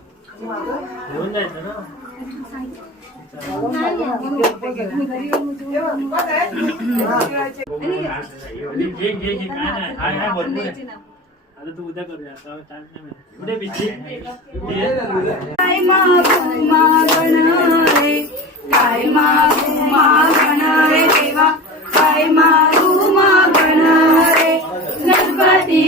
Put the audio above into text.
घेऊन जायचं ना घे घे घे काय नाही हाय हाय भरपूर आहे. आता तू उद्या करूया आता टाइम नाही उद्या बिझी काय मागू मागणं रे काय मागू मागणं रे देवा काय मागू मागणं रे गणपती